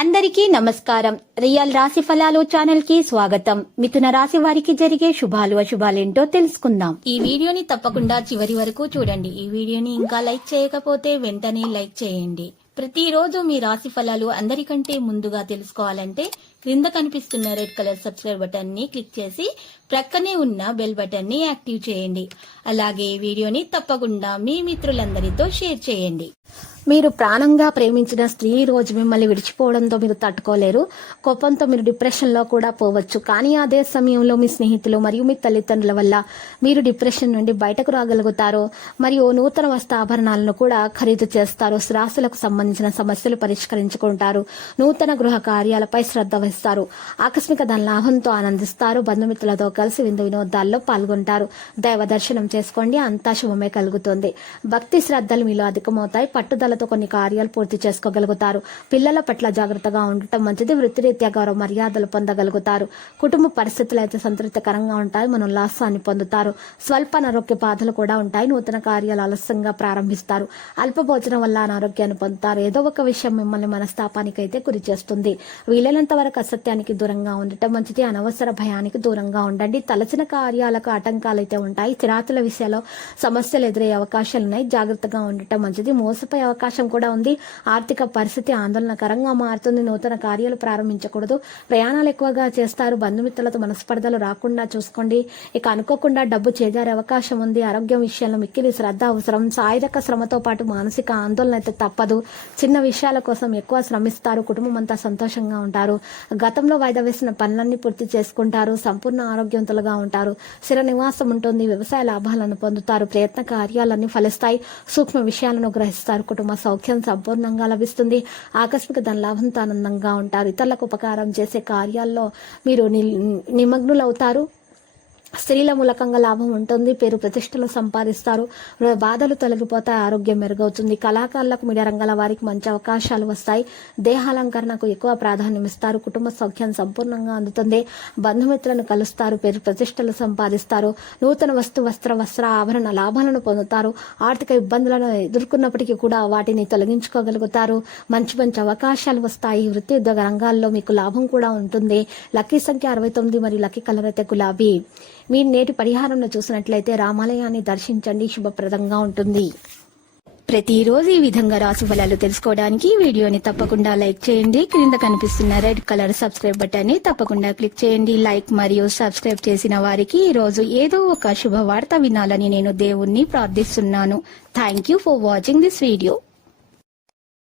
అందరికీ నమస్కారం. రియల్ రాశి ఫలాలు ఛానల్ కి స్వాగతం. మిథున రాశి వారికి జరిగే శుభాలు అశుభాలేంటో తెలుసుకుందాం. ఈ వీడియోని తప్పకుండా చివరి వరకు చూడండి. ఈ వీడియోని ఇంకా లైక్ చేయకపోతే వెంటనే లైక్ చేయండి. ప్రతిరోజు మీ రాశి ఫలాలు అందరికంటే ముందుగా తెలుసుకోవాలంటే క్రింద కనిపిస్తున్న రెడ్ కలర్ సబ్స్క్రైబ్ బటన్ ని క్లిక్ చేసి ప్రక్కనే ఉన్న బెల్ బటన్ ని యాక్టివ్ చేయండి. అలాగే వీడియోని తప్పకుండా మీ మిత్రులందరితో షేర్ చేయండి. మీరు ప్రాణంగా ప్రేమించిన స్త్రీ రోజు మిమ్మల్ని విడిచిపోవడంతో మీరు తట్టుకోలేరు. కోపంతో మీరు డిప్రెషన్లో కూడా పోవచ్చు. కానీ అదే సమయంలో మీ స్నేహితులు మరియు మీ తల్లిదండ్రుల వల్ల మీరు డిప్రెషన్ నుండి బయటకు రాగలుగుతారు. మరియు నూతన వస్త్రాభరణాలను కూడా ఖరీదు చేస్తారు. స్థిరాస్తులకు సంబంధించిన సమస్యలు పరిష్కరించుకుంటారు. నూతన గృహ కార్యాలపై శ్రద్ధ వహిస్తారు. ఆకస్మిక ధన లాభంతో ఆనందిస్తారు. బంధుమిత్రులతో కలిసి విందు వినోదాల్లో పాల్గొంటారు. దైవ దర్శనం చేసుకోండి, అంతా శుభమే కలుగుతుంది. భక్తి శ్రద్ధలు మీలో అధికమవుతాయి. పట్టుదలతో కొన్ని కార్యాలు పూర్తి చేసుకోగలుగుతారు. పిల్లల పట్ల జాగ్రత్తగా ఉండటం మంచిది. వృత్తిరీత్యా గౌరవ మర్యాదలు పొందగలుగుతారు. కుటుంబ పరిస్థితులు అయితే సంతృప్తికరంగా ఉంటాయి. మన ఉల్లాసాన్ని పొందుతారు. స్వల్ప అనారోగ్య బాధలు కూడా ఉంటాయి. నూతన కార్యాలు ఆలస్యంగా ప్రారంభిస్తారు. అల్ప భోజనం వల్ల అనారోగ్యాన్ని పొందుతారు. ఏదో ఒక విషయం మిమ్మల్ని మనస్తాపానికి అయితే గురి చేస్తుంది. వీలైనంత వరకు అసత్యానికి దూరంగా ఉండటం మంచిది. అనవసర భయానికి దూరంగా ఉండండి. తలచిన కార్యాలకు ఆటంకాలు అయితే ఉంటాయి. స్థిరాతుల విషయాల్లో సమస్యలు ఎదురయ్యే అవకాశాలున్నాయి. జాగ్రత్తగా ఉండటం మంచిది. మోసపోయే అవకాశం కూడా ఉంది. ఆర్థిక పరిస్థితి ఆందోళనకరంగా మారుతుంది. నూతన కార్యాలు ప్రారంభించకూడదు. ప్రయాణాలు ఎక్కువగా చేస్తారు. బంధుమిత్రులతో మనస్పర్ధలు రాకుండా చూసుకోండి. ఇక అనుకోకుండా డబ్బు చేజారే అవకాశం ఉంది. ఆరోగ్యం విషయంలో మిక్కిలి శ్రద్ధ అవసరం. శారీరక శ్రమతో పాటు మానసిక ఆందోళన అయితే తప్పదు. చిన్న విషయాల కోసం ఎక్కువ శ్రమిస్తారు. కుటుంబం అంతా సంతోషంగా ఉంటారు. గతంలో వాయిదా వేసిన పనులన్నీ పూర్తి చేసుకుంటారు. సంపూర్ణ ఆరోగ్యవంతులుగా ఉంటారు. స్థిర నివాసం ఉంటుంది. వ్యవసాయ లాభాలను పొందుతారు. ప్రయత్న కార్యాలన్నీ ఫలిస్తాయి. సూక్ష్మ విషయాలను గ్రహిస్తారు. కుటుంబ సౌఖ్యం సంపూర్ణంగా లభిస్తుంది. ఆకస్మిక ధన లాభంతో ఆనందంగా ఉంటారు. ఇతరులకు ఉపకారం చేసే కార్యాల్లో మీరు నిమగ్నులవుతారు. స్త్రీల మూలకంగా లాభం ఉంటుంది. పేరు ప్రతిష్టలు సంపాదిస్తారు. బాధలు తొలగిపోతాయి. ఆరోగ్యం మెరుగవుతుంది. కళాకారులకు, మీడియా రంగాల వారికి మంచి అవకాశాలు వస్తాయి. దేహాలంకరణకు ఎక్కువ ప్రాధాన్యం ఇస్తారు. కుటుంబ సౌఖ్యం సంపూర్ణంగా అందుతుంది. బంధుమిత్రులను కలుస్తారు. పేరు ప్రతిష్టలు సంపాదిస్తారు. నూతన వస్త్ర ఆభరణ లాభాలను పొందుతారు. ఆర్థిక ఇబ్బందులను ఎదుర్కొన్నప్పటికీ కూడా వాటిని తొలగించుకోగలుగుతారు. మంచి అవకాశాలు వస్తాయి. వృత్తి ఉద్యోగ రంగాల్లో మీకు లాభం కూడా ఉంటుంది. లక్కీ సంఖ్య 69 మరియు లక్కీ కలర్ అయితే గులాబీ. మీరు నేటి పరిహారంలో చూసినట్లయితే రామాలయాన్ని దర్శించండి. శుభప్రదంగా ఉంటుంది. ప్రతిరోజు ఈ విధంగా రాశి ఫలాలు తెలుసుకోవడానికి వీడియోని తప్పకుండా లైక్ చేయండి. క్రింద కనిపిస్తున్న రెడ్ కలర్ సబ్స్క్రైబ్ బటన్ ని తప్పకుండా క్లిక్ చేయండి. లైక్ మరియు సబ్స్క్రైబ్ చేసిన వారికి ఈ రోజు ఏదో ఒక శుభవార్త వినాలని నేను దేవుణ్ణి ప్రార్థిస్తున్నాను. Thank you for watching this video.